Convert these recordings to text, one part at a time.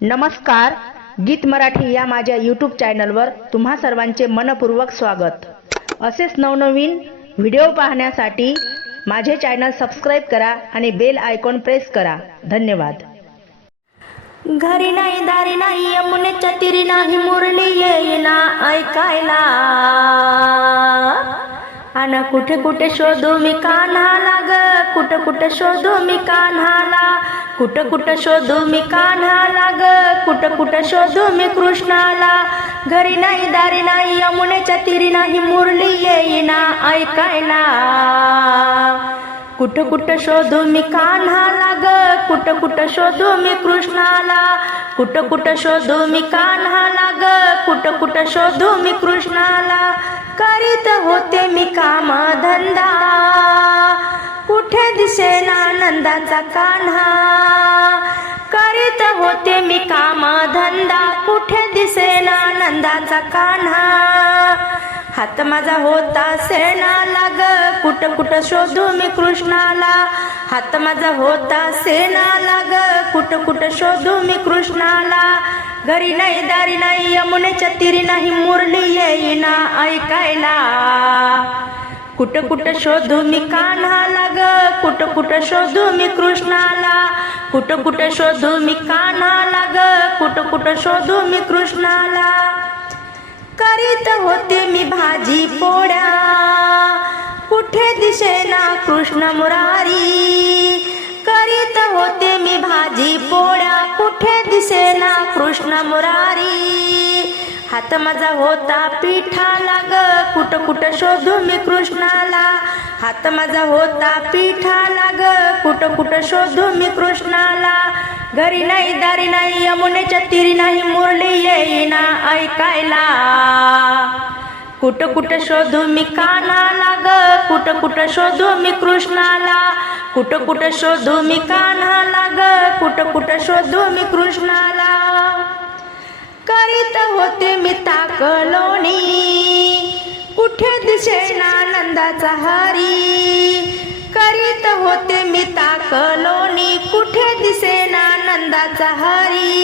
नमस्कार गीत मराठी या माझ्या यूट्यूब चॅनलवर तुम्हा सर्वांचे मनपूर्वक स्वागत. असेच नवनवीन व्हिडिओ पाहण्यासाठी माझे चॅनल सबस्क्राईब करा आणि बेल आयकॉन प्रेस करा. धन्यवाद. घरी नाही दारी नाही यमुनेच्या तिरी नाही मुरली येईना ऐकायला. आणि कुठे कुठे शोधू मी कान्हाला ग? कुठं कुठं शोधू मी कान्हाला? कुठं कुठं शोधू मी कान्हाला ग? कुठं कुठं शोधू मी कृष्णाला? घरी नाही दारी नाही यमुनेच्या तिरी नाही मुरली येईना ऐकायला कुठं कुठं शोधू मी कान्हाला ग? कुठं कुठं शोधू मी कृष्णाला? कुठं कुठं शोधू मी कान्हाला ग? कुठं कुठं शोधू मी कृष्णाला? करीत होते मी काम धंदा कुठे दिसेना नंदाचा कान्हा? करीत होते मी कामा धंदा कुठे दिसेना नंदाचा कान्हा? हात माझा होता सेनाला ग. कुठं कुठं शोधू मी कृष्णाला. हात माझा होता सेनाला ग. कुठं कुठं शोधू मी कृष्णाला. घरी नाही दारी नाही यमुनेच्या तिरी नाही मुरली येईना ऐकायला. कुठं कुठं शोधू मी कान्हाला ग? कुठं कुठं शोधू मी कृष्णाला? कुठं कुठं शोधू मी कान्हाला ग? कुठं कुठं शोधू मी कृष्णाला? करीत होते मी भाजी पोळ्या. कुठे दिसेना कृष्ण मुरारी? करीत होते मी भाजी पोळ्या. कुठे दिसेना कृष्ण मुरारी? हात माझा होता पिठाला ग. कुठं कुठं शोधू मी कृष्णाला. हात माझा होता पिठाला ग. कुठं कुठं शोधू मी कृष्णाला. घरी नाही दारी नाही यमुनेच्या तिरी नाही मुरली येईना ऐकायला. कुठं कुठं शोधू मी कानाला ग. कुठं कुठं शोधू मी कृष्णाला. कुठं कुठं शोधू मी कानाला ग. कुठं कुठं शोधू मी कृष्णाला. करीत होते मी ताकलोणी कुठे दिसेना नंदाचा हरी? करीत होते मी ताकलोणी कुठे दिसेना नंदाचा हरी?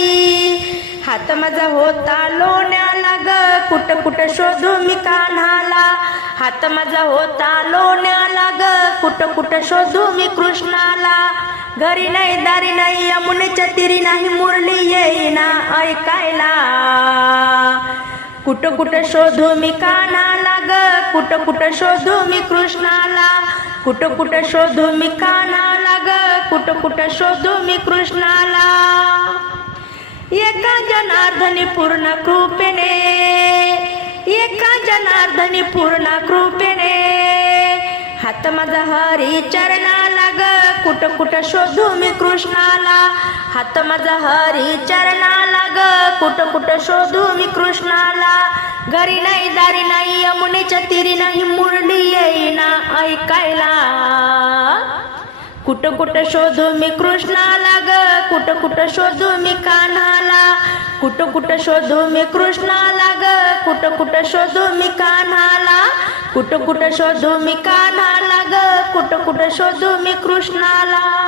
हात माझा होता लोण्याला ग. कुठं कुठं शोधू मी कान्हाला. हात माझा होता लोण्याला ग. कुठं कुठं शोधू मी कृष्णाला. घरी नाही दारी नाही यमुनेच्या तिरी नाही मुरली येईना ऐकायला. कुठं कुठं शोधू मी कानाला ग कुठं कुठं शोधू मी कृष्णाला. कुठं कुठं शोधू मी कानाला ग कुठं कुठं शोधू मी कृष्णाला. एका जनार्दनी पूर्ण कृपेने एका जनार्दनी पूर्ण कृपेने हात माझा हरी चरणा लाग कुठं कुठं शोधू मी कृष्णाला? हात माझा हरी चरणाला ग. कुठं कुठं शोधू मी कृष्णाला? घरी नाही दारी नाही यमुनेच्या तिरी नाही मुरली येईना ऐकायला. कुठं कुठं शोधू मी कृष्णाला ग. कुठं कुठं शोधू मी कान्हाला कुठं कुठं शोधू मी कृष्णाला ग? कुठं कुठं शोधू मी कान्हाला? कुठं कुठं शोधू मी कान्हाला ग? कुठं कुठं शोधू मी कृष्णाला?